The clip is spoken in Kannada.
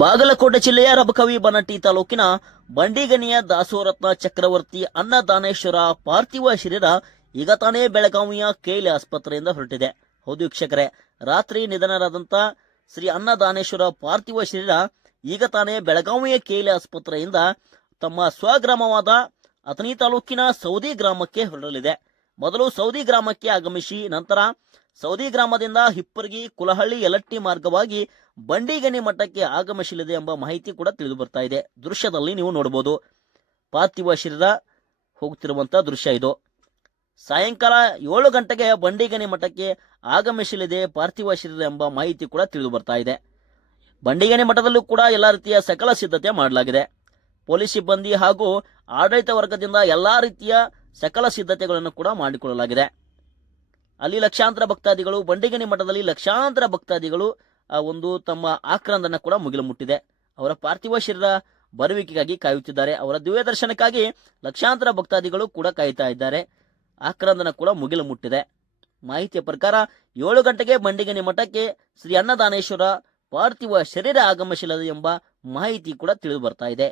ಬಾಗಲಕೋಟೆ ಜಿಲ್ಲೆಯ ರಬಕವಿ ಬನಟ್ಟಿ ತಾಲೂಕಿನ ಬಂಡಿಗನಿಯ ದಾಸೋರತ್ನ ಚಕ್ರವರ್ತಿ ಅನ್ನದಾನೇಶ್ವರ ಪಾರ್ಥಿವ ಶರೀರ ಈಗ ತಾನೇ ಬೆಳಗಾವಿಯ ಕೆಎಲ್ ಆಸ್ಪತ್ರೆಯಿಂದ ಹೊರಟಿದೆ. ಹೌದು ವೀಕ್ಷಕರೇ, ರಾತ್ರಿ ನಿಧನರಾದಂತ ಶ್ರೀ ಅನ್ನದಾನೇಶ್ವರ ಪಾರ್ಥಿವ ಶರೀರ ಈಗ ತಾನೇ ಬೆಳಗಾವಿಯ ಕೆಎಲ್ ಆಸ್ಪತ್ರೆಯಿಂದ ತಮ್ಮ ಸ್ವಗ್ರಾಮವಾದ ಅಥಣಿ ತಾಲೂಕಿನ ಸೌದಿ ಗ್ರಾಮಕ್ಕೆ ಹೊರಡಲಿದೆ. ಮೊದಲು ಸೌದಿ ಗ್ರಾಮಕ್ಕೆ ಆಗಮಿಸಿ ನಂತರ ಸೌದಿ ಗ್ರಾಮದಿಂದ ಹಿಪ್ಪರಗಿ, ಕುಲಹಳ್ಳಿ, ಯಲಟ್ಟಿ ಮಾರ್ಗವಾಗಿ ಬಂಡಿಗನಿ ಮಠಕ್ಕೆ ಆಗಮಿಸಲಿದೆ ಎಂಬ ಮಾಹಿತಿ ಕೂಡ ತಿಳಿದು ಬರ್ತಾ ಇದೆ. ದೃಶ್ಯದಲ್ಲಿ ನೀವು ನೋಡಬಹುದು, ಪಾರ್ಥಿವ ಶರೀರ ಹೋಗುತ್ತಿರುವಂತಹ ದೃಶ್ಯ ಇದು. ಸಾಯಂಕಾಲ 7 ಗಂಟೆಗೆ ಬಂಡಿಗನಿ ಮಠಕ್ಕೆ ಆಗಮಿಸಲಿದೆ ಪಾರ್ಥಿವ ಶರೀರ ಎಂಬ ಮಾಹಿತಿ ಕೂಡ ತಿಳಿದು ಬರ್ತಾ ಇದೆ. ಬಂಡಿಗನಿ ಮಠದಲ್ಲೂ ಕೂಡ ಎಲ್ಲ ರೀತಿಯ ಸಕಲ ಸಿದ್ಧತೆ ಮಾಡಲಾಗಿದೆ. ಪೊಲೀಸ್ ಸಿಬ್ಬಂದಿ ಹಾಗೂ ಆಡಳಿತ ವರ್ಗದಿಂದ ಎಲ್ಲಾ ರೀತಿಯ ಸಕಲ ಸಿದ್ಧತೆಗಳನ್ನು ಕೂಡ ಮಾಡಿಕೊಳ್ಳಲಾಗಿದೆ. ಅಲ್ಲಿ ಲಕ್ಷಾಂತರ ಭಕ್ತಾದಿಗಳು, ಬಂಡಿಗನಿ ಮಠದಲ್ಲಿ ಲಕ್ಷಾಂತರ ಭಕ್ತಾದಿಗಳು ಒಂದು ತಮ್ಮ ಆಕ್ರಂದನ ಕೂಡ ಮುಗಿಲು ಮುಟ್ಟಿದೆ. ಅವರ ಪಾರ್ಥಿವ ಶರೀರ ಬರುವಿಕೆಗಾಗಿ ಕಾಯುತ್ತಿದ್ದಾರೆ. ಅವರ ದಿವ್ಯ ದರ್ಶನಕ್ಕಾಗಿ ಲಕ್ಷಾಂತರ ಭಕ್ತಾದಿಗಳು ಕೂಡ ಕಾಯುತ್ತಾ ಇದ್ದಾರೆ. ಆಕ್ರಂದನ ಕೂಡ ಮುಗಿಲು ಮುಟ್ಟಿದೆ. ಮಾಹಿತಿಯ ಪ್ರಕಾರ 7 ಗಂಟೆಗೆ ಬಂಡಿಗನಿ ಮಠಕ್ಕೆ ಶ್ರೀ ಅನ್ನದಾನೇಶ್ವರ ಪಾರ್ಥಿವ ಶರೀರ ಆಗಮಿಸಲಿದೆ ಎಂಬ ಮಾಹಿತಿ ಕೂಡ ತಿಳಿದು ಬರ್ತಾ ಇದೆ.